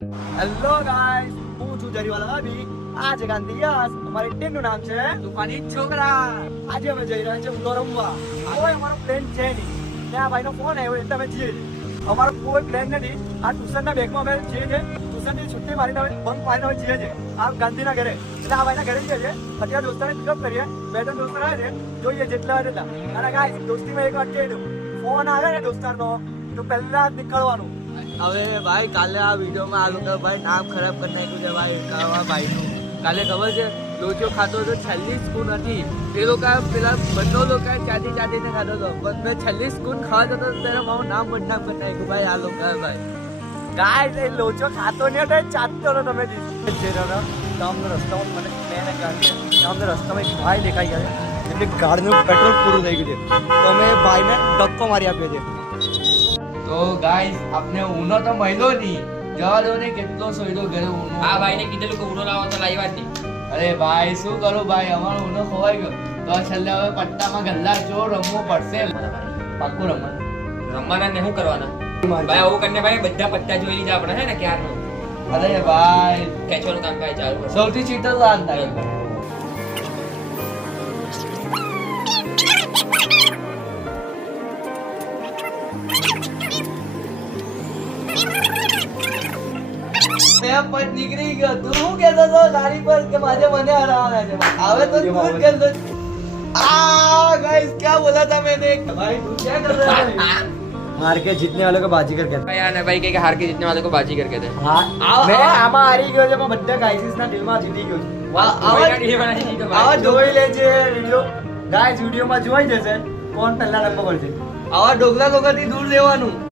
Hello guys, હું છું જરીવાલા ભાભી. આ છે ગાંધીયાસ. અમારી ટીમનું નામ છે તુફાની છોકરા. આજે અમે જઈ રહ્યા છીએ ઊંધો રમવા. કોઈ અમારો પ્લેન છે નહીં. ને આ ભાઈનો ફોન આવ્યો એટલે અમે જઈએ છીએ. અમારો કોઈ પ્લેન નથી. આ ટ્યુશનના બેગમાં અમે જઈએ છીએ. ટ્યુશનની છુટ્ટી મારીને અમે બંક મારીને અમે જઈએ છીએ આ ગાંધીના ઘરે. એટલે આ ભાઈના ઘરે જઈએ છીએ. અત્યારે દોસ્તાને પિકઅપ કરીએ. બે ત્રણ દોસ્તાર આવે છે, જોઈએ જેટલા હોય તેટલા. અને ગાઈસ, દોસ્તીમાં એક વાત કહી દઉં, ફોન આવે ને દોસ્તારનો તો પહેલા જ નીકળવાનું. હવે ભાઈ કાલે આ વિડીયોમાં આ લોકો ભાઈ નામ ખરાબ કરી નાખ્યું છે ભાઈ કાવા ભાઈનું. કાલે ખબર છે લોચો ખાતો હતો, છેલ્લી સ્પૂન હતી. એ લોકો પેલા બંને લોકો ચાટીને ખાતો હતો, પણ મેં છેલ્લી સ્પૂન ખાતો હતો ત્યારે મારું નામ બદનામ કરી નાખ્યું ભાઈ આ લોકો ભાઈ. ગાઈસ, એ લોચો ખાતો નહીં હતો, એ ચાટતો હતો. તમે જે ગામનો રસ્તામાં મને મેં ગામના રસ્તામાં એક ભાઈ દેખાઈ ગયા છે. એમની ગાડીનું પેટ્રોલ પૂરું થઈ ગયું છે, તો અમે ભાઈને ધક્કો મારી આપ્યો છે. તો ગાઈસ આપણે ઊનો તો મળ્યો નહીં, જવા દો ને કેટલો સોયડો ઘરે ઊનો. આ ભાઈને કીધેલું કે ઊનો લાવો તો લાવ્યા જ નહીં. અરે ભાઈ શું કરું ભાઈ, અમારો ઊનો ખોવાઈ ગયો. તો છેલ્લે હવે પટ્ટામાં ગલ્લા જો રમવું પડશે. પાક્કું રમવાના ને શું કરવાના ભાઈ? આવું કરીને ભાઈ બધા પત્તા જોઈ લીધા આપણે, હે ને ક્યારનો. અરે ભાઈ ખેંચવાનું કામ કાંઈ ચાલુ કરશે. સૌથી ચીટર લાન થાય. મેં નીકળી ગયો. તું શું કહેતો હતો ગાડી પર કે મને હરાવવાના છે? હવે તો તું જ કહેતો. આ ગાઈસ क्या बोला था मैंने? भाई तू क्या कर रहा है? हार के जीतने वालों को बाजीगर कहते ભાઈ આને ભાઈ કે હાર કે જીતને વાલે કો બાજી કરકે દે. हैं. મેં આમાં હારી ગયો છે, પણ બધા ગાઈસીસના દિલમાં જીતી ગયો છું. આવા જોઈ લેજે વિડિયો. ગાઈસ, વિડિયોમાં જોઈ જશે કોણ પહેલા નંબર પર છે. આવા ડોગલા લોકોથી દૂર રહેવાનું.